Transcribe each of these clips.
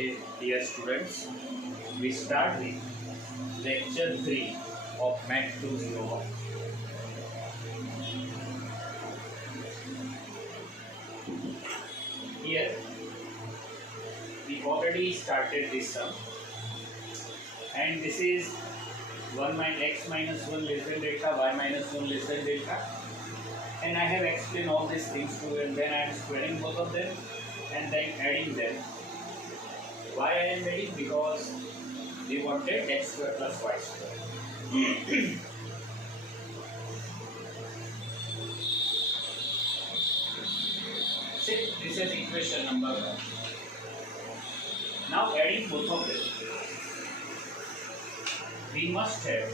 Okay, dear students, we start with lecture 3 of Math 201. Here, we already started this sum, and this is x minus 1 less than delta, y minus 1 less than delta, and I have explained all these things to you, and then I am squaring both of them and then adding them. Why I am adding? Because we wanted x square plus y square. See, this is equation number 1. Now adding both of them, we must have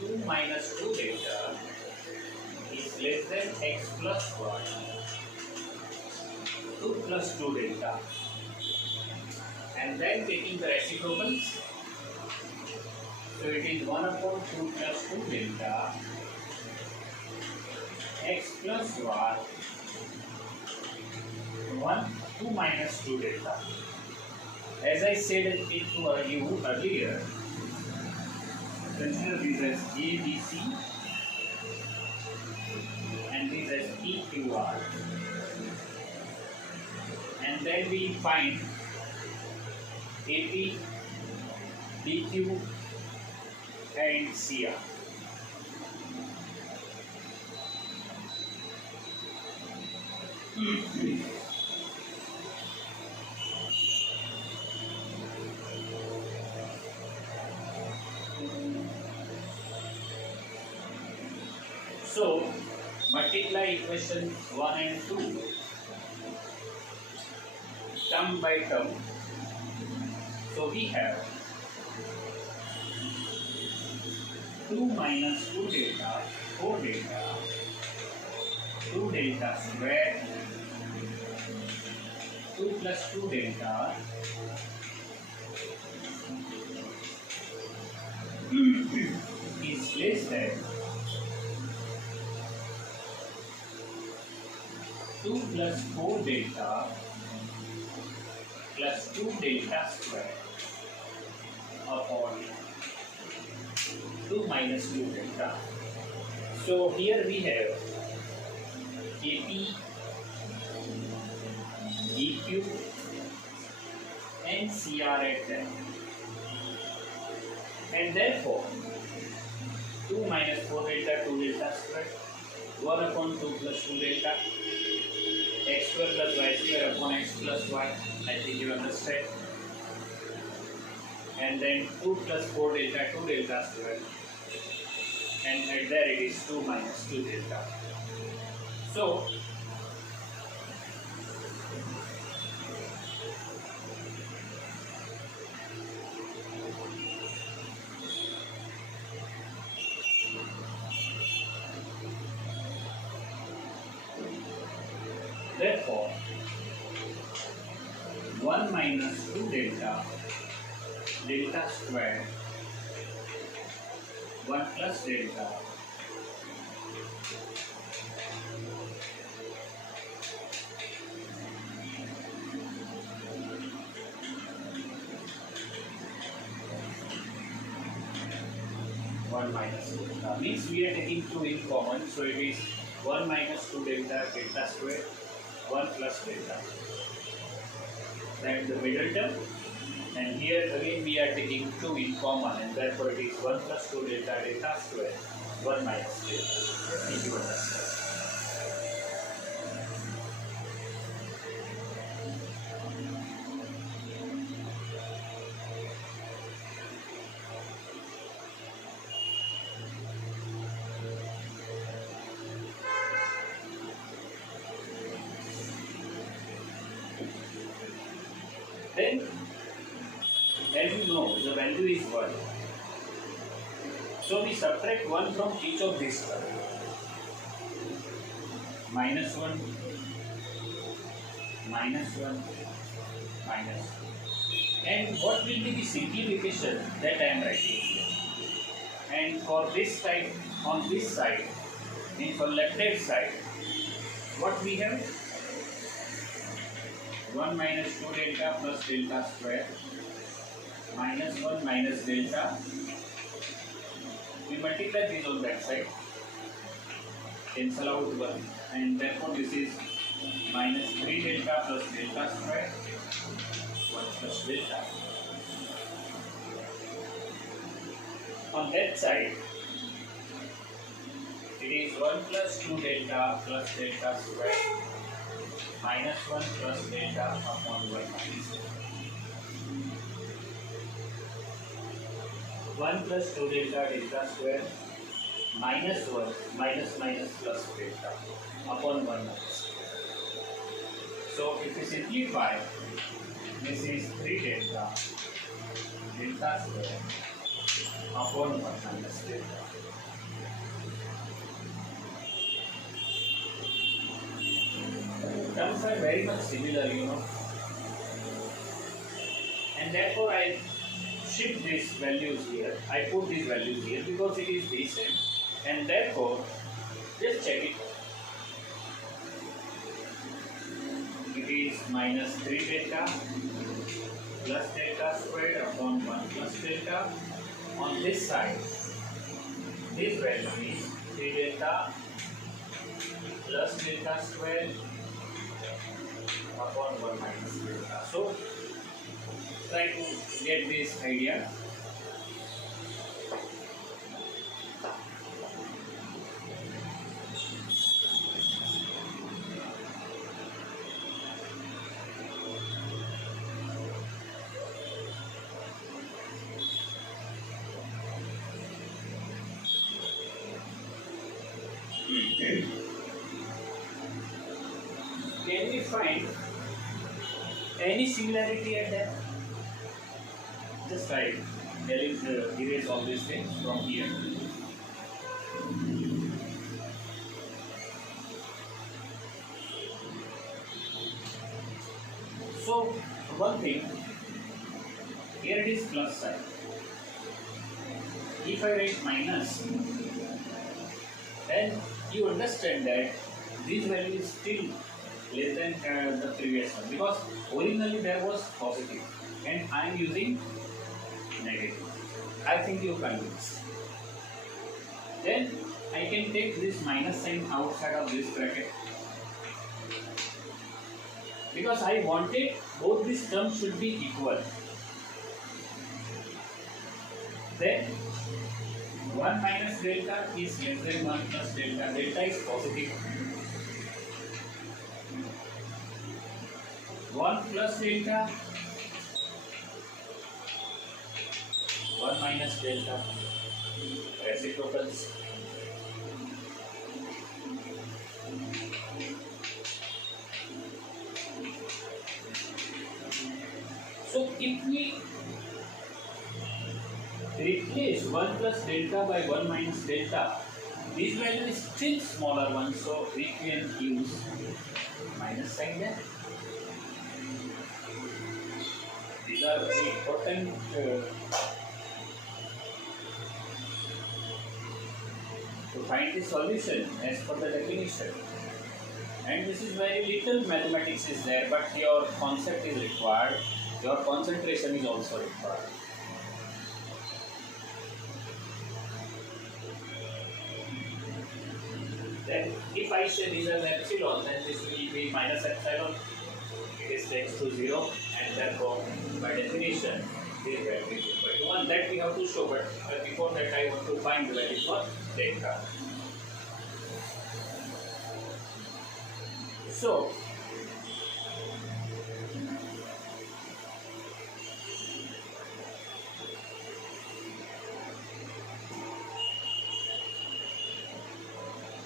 2 minus 2 delta is less than x plus y. 2 plus 2 delta. And then taking the reciprocals, so it is 1 upon 2 plus 2 delta x plus y 2 minus 2 delta. As I said it to you earlier, consider this as A, B, C and this as P, Q, R, and then we find AP, PQ and CR. So, multiply equation 1 and 2 term by term. So, we have 2 minus 2 delta, 4 delta, 2 delta square, 2 plus 2 delta, is less than 2 plus 4 delta plus 2 delta square upon 2 minus 2 delta. So here we have AP, EQ and CR at them. And therefore 2 minus 4 delta 2 delta square 1 upon 2 plus 2 delta x square plus y square upon x plus y. I think you understand. And then 2 plus 4 delta 2 delta square, and at there it is 2 minus 2 delta. So therefore 1 minus 2 delta delta square 1 plus delta minus 2 delta means we are taking 2 in common, so it is 1 minus 2 delta delta square 1 plus delta. That is the middle term, and here again we are taking 2 in common, and therefore it is 1 plus 2 delta delta square 1 minus delta. I think you understand. Then, as you know, the value is 1. So we subtract 1 from each of these terms. Minus 1, minus 1, minus 1. And what will be the simplification that I am writing here? And for this side, on this side, means for left hand side, what we have? 1 minus 2 delta plus delta square minus 1 minus delta. We multiply these on that side, cancel out 1, and therefore this is minus 3 delta plus delta square 1 plus delta. On that side, it is 1 plus 2 delta plus delta square minus 1 plus delta upon 1 minus delta. 1 plus 2 delta delta square minus 1 minus minus plus delta upon 1 minus. So if we simplify, this is 3 delta delta square upon 1 minus delta. Terms are very much similar, and therefore I shift these values here. I put these values here because it is the same, and therefore just check it. It is minus 3 delta plus delta squared upon 1 plus delta. On this side, this value is 3 delta plus delta squared upon 1 minus delta. So try to get this idea. Can we find any similarity at that? Just try erase all these things from here. So one thing, here it is plus sign. If I write minus, then you understand that this value is still less than the previous one, because originally there was positive and I am using negative. I think you convinced. Then I can take this minus sign outside of this bracket, because I wanted both these terms should be equal. Then 1 minus delta is less than 1 plus delta. Delta is positive. 1 plus delta, 1 minus delta, reciprocals. So if we replace 1 plus delta by 1 minus delta, this value is still smaller one, so we can use minus sign there. These are very important to find the solution as per the definition. And this is very little mathematics is there, but your concept is required, your concentration is also required. Then if I say these are epsilon, then this will be minus epsilon. It is tends to 0, and therefore by definition this value is equal to 1. That we have to show, but before that I want to find the value for delta. So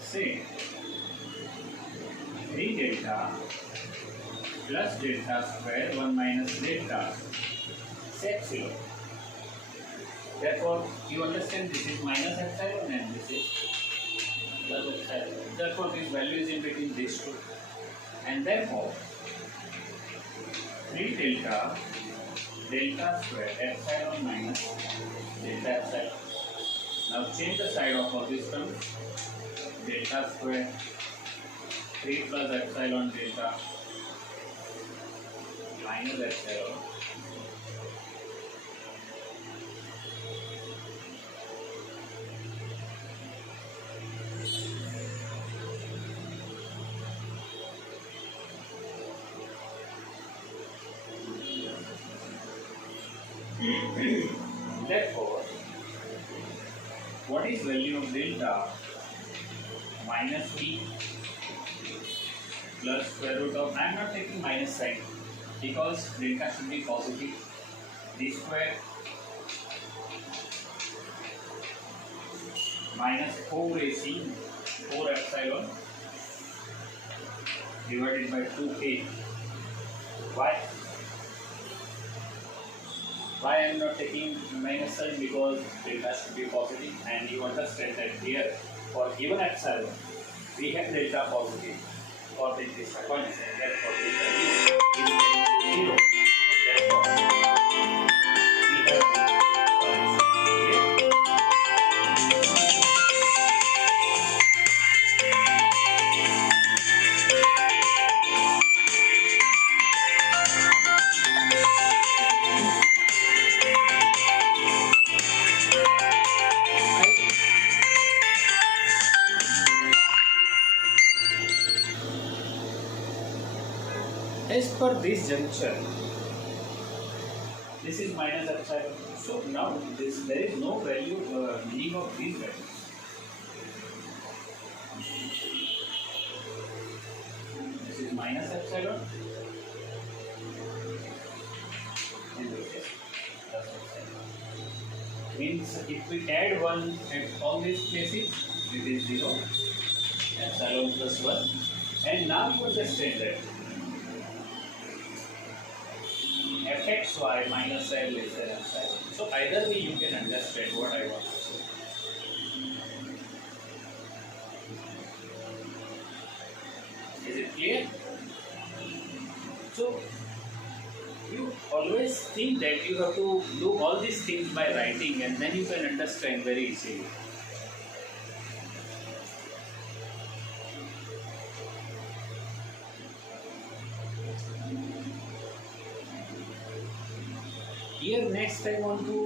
say 3 delta plus delta square 1 minus delta is epsilon. Therefore, you understand this is minus epsilon and this is plus epsilon. Therefore, this value is in between these two. And therefore, 3 delta square epsilon minus delta epsilon. Now change the side of all these terms. Delta square 3 plus epsilon delta minus epsilon therefore what is value of delta minus b plus square root of, I am not taking minus sign because delta should be positive, d square minus 4ac 4 epsilon divided by 2a. Why I am not taking minus sign? Because delta should be positive, and you understand that here for given epsilon we have delta positive for this disadvantage, and therefore this value is 0. Therefore we have as per this juncture, this is minus epsilon. So now there is no value meaning of these values. This is minus epsilon, and this is plus epsilon. Means if we add 1 at all these places, it is 0, epsilon plus 1, and now you understand that fxy minus L less than epsilon. So either way you can understand what I want to say. Is it clear? So you always think that you have to do all these things by writing, and then you can understand very easily. Here next I want to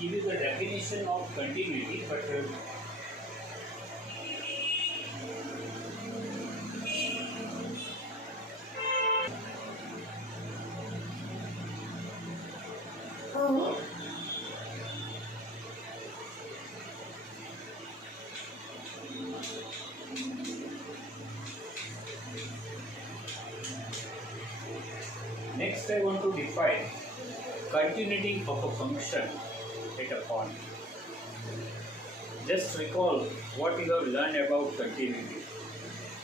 give you the definition of continuity, but next I want to define continuity of a function at a point. Just recall what you have learned about continuity.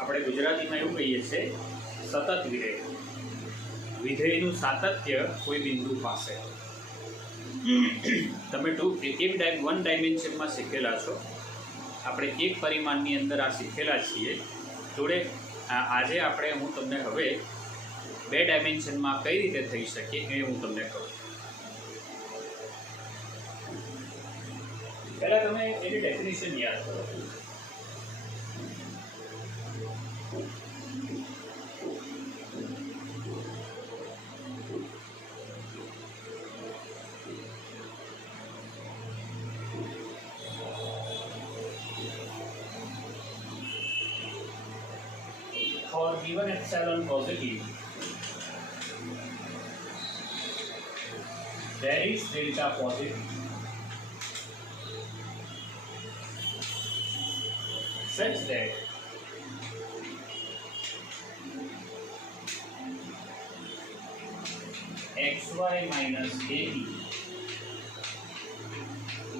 આપણે ગુજરાતીમાં એવું કહીએ છીએ સતત વિધેય. વિધેયનું સાતત્ય કોઈ બિંદુ પાસે. તમે વન ડાયમેન્શનમાં શીખેલા છો. આપણે એક પરિમાણની અંદર આ શીખેલા છીએ. જોડે આજે આપણે હું તમને હવે 2 ડાયમેન્શનમાં કઈ રીતે થઈ શકે એ હું તમને કહું. પહેલા તમે એની ડેફિનેશન યાદ કરો. For given epsilon positive, there is delta positive such that xy minus ab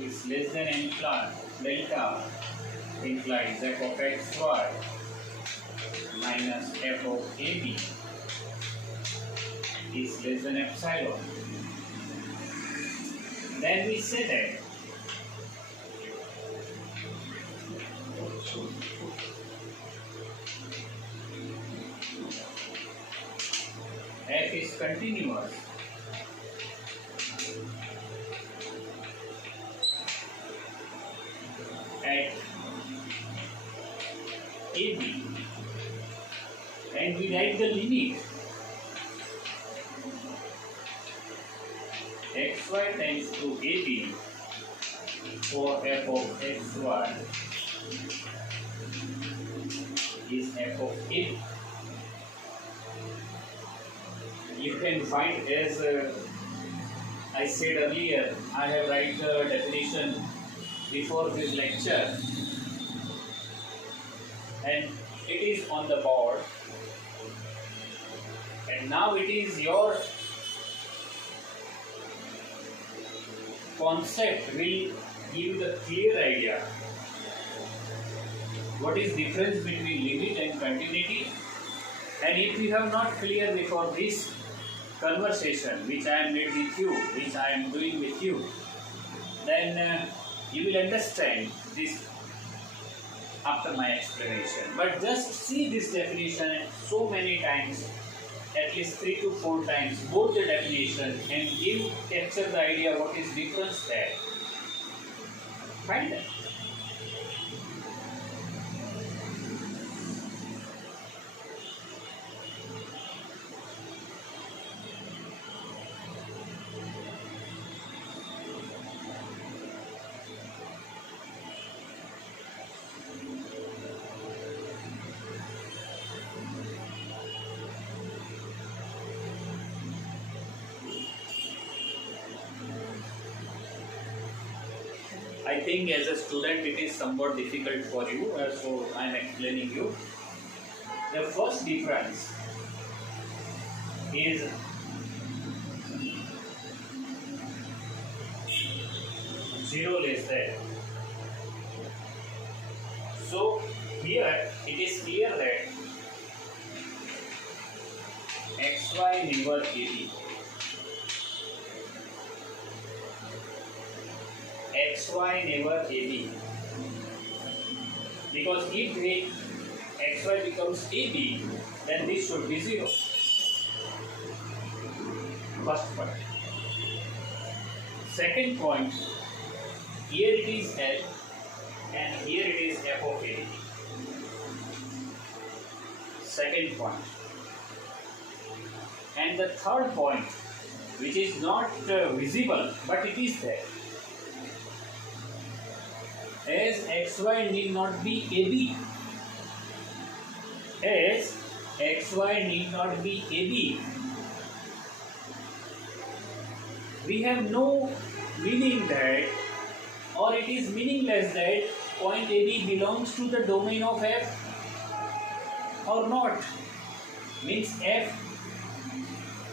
is less than implied delta implies f of xy minus f of ab is less than epsilon. Then we say that f is continuous at AB, and we write the limit xy tends to AB for f of xy is f of AB. You can find, as I said earlier, I have write the definition before this lecture and it is on the board, and now it is your concept will give the clear idea what is difference between limit and continuity. And if you have not clear before this conversation which I am made with you, which I am doing with you, then you will understand this after my explanation. But just see this definition so many times, at least 3 to 4 times, both the definition, and capture the idea what is difference there. Find that. I think as a student it is somewhat difficult for you, so I am explaining you. The first difference is zero less than. So here it is clear that xy never AB. xy never AB, because if xy becomes AB, then this should be 0. First point. Second point, here it is L and here it is f of AB. Second point. And the third point, which is not visible but it is there, as xy need not be AB, as xy need not be AB, we have no meaning that, or it is meaningless that point AB belongs to the domain of F or not. Means F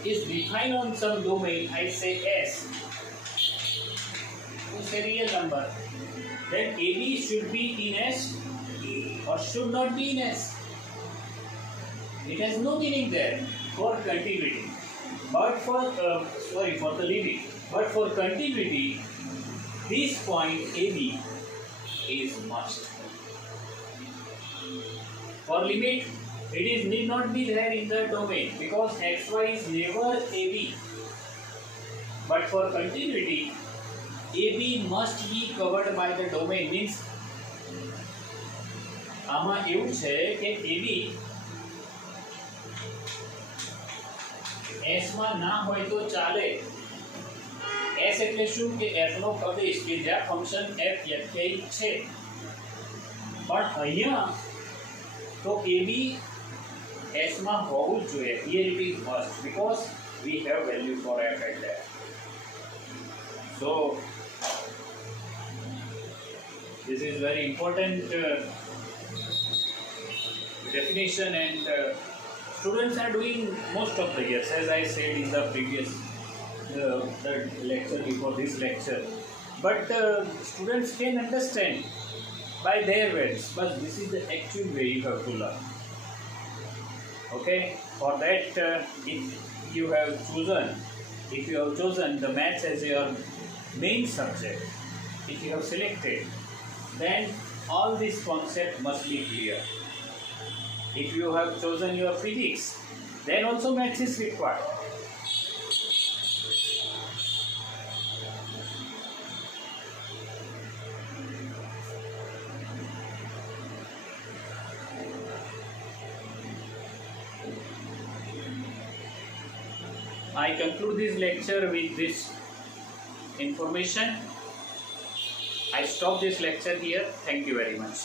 is defined on some domain, I say S, it's a real number. Then AB should be in S or should not be in S. It has no meaning there for continuity. But for for the limit. But for continuity, this point AB is must. For limit, it is need not be there in the domain because xy is never AB. But for continuity, AB must be covered by the domain. Means આમાં એવું છે કે AB S માં ના હોય તો ચાલે. S એટલે શું કે F નો પ્રદેશ કે જ્યાં ફંક્શન F વ્યાખ્યાયિત છે. પણ અહીંયા તો AB S માં હોવું જ જોઈએ. Here it is must because we have value for F at there. So this is very important definition, and students are doing most of the years, as I said in the previous the lecture before this lecture. But students can understand by their words, but this is the actual way you have to learn. Okay, for that if you have chosen the maths as your main subject, if you have selected, then all this concept must be clear. If you have chosen your physics, then also maths is required. I conclude this lecture with this information. I stop this lecture here. Thank you very much.